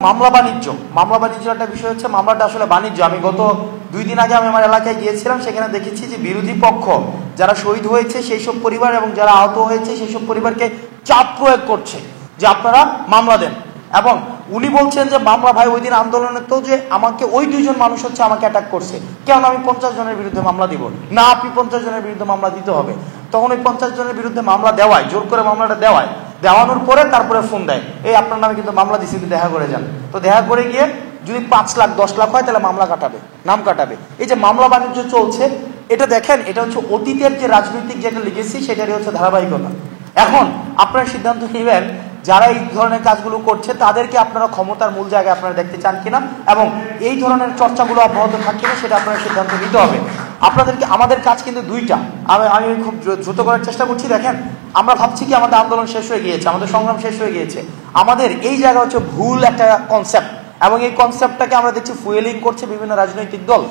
মামলা বাণিজ্য একটা বিষয় হচ্ছে, মামলাটা আসলে বাণিজ্য। আমি গত 2 দিন আগে আমি আমার এলাকায় গিয়েছিলাম, সেখানে দেখেছি যে বিরোধী পক্ষ যারা শহীদ হয়েছে সেই সব পরিবার এবং যারা আহত হয়েছে সেই সব পরিবারকে চাপ প্রয়োগ করছে যে আপনারা মামলা দেন। এবং উনি বলছেন যে মামলা, ভাই ওই দিন আন্দোলনে তো যে আমাকে ওই 2 জন মানুষ হচ্ছে আমাকে অ্যাটাক করছে, কেন আমি 50 জনের বিরুদ্ধে মামলা দিব না? আপনি 50 জনের বিরুদ্ধে মামলা দিতে হবে। তখন ওই 50 জনের বিরুদ্ধে মামলা দেওয়ায়, জোর করে মামলাটা দেওয়ানোর পরে তারপরে ফোন দেয়, এই আপনার নামে কিন্তু মামলা দিচ্ছি, দেখা করে যান। তো দেখা করে গিয়ে যদি 5 লাখ 10 লাখ হয় তাহলে মামলা কাটাবে, নাম কাটাবে। এই যে মামলা বাণিজ্য চলছে, এটা দেখেন, এটা হচ্ছে অতীতের যে রাজনৈতিক যে একটা লিগেসি, সেটারই হচ্ছে ধারাবাহিকতা। এখন আপনারা সিদ্ধান্ত নেবেন যারা এই ধরনের কাজগুলো করছে তাদেরকে আপনারা ক্ষমতার মূল জায়গায় আপনারা দেখতে চান কিনা, এবং এই ধরনের চর্চাগুলো অব্যাহত থাকবে কিনা সেটা আপনারা সিদ্ধান্ত নিতে হবে। আপনাদেরকে, আমাদের কাজ কিন্তু 2টা। আমি খুব দ্রুত করার চেষ্টা করছি। দেখেন, আমরা ভাবছি কি আমাদের আন্দোলন শেষ হয়ে গিয়েছে, আমাদের সংগ্রাম শেষ হয়ে গিয়েছে। আমাদের এই জায়গা হচ্ছে ভুল একটা কনসেপ্ট, এবং এই কনসেপ্টটাকে আমরা দেখছি ফুয়েলিং করছে বিভিন্ন রাজনৈতিক দল।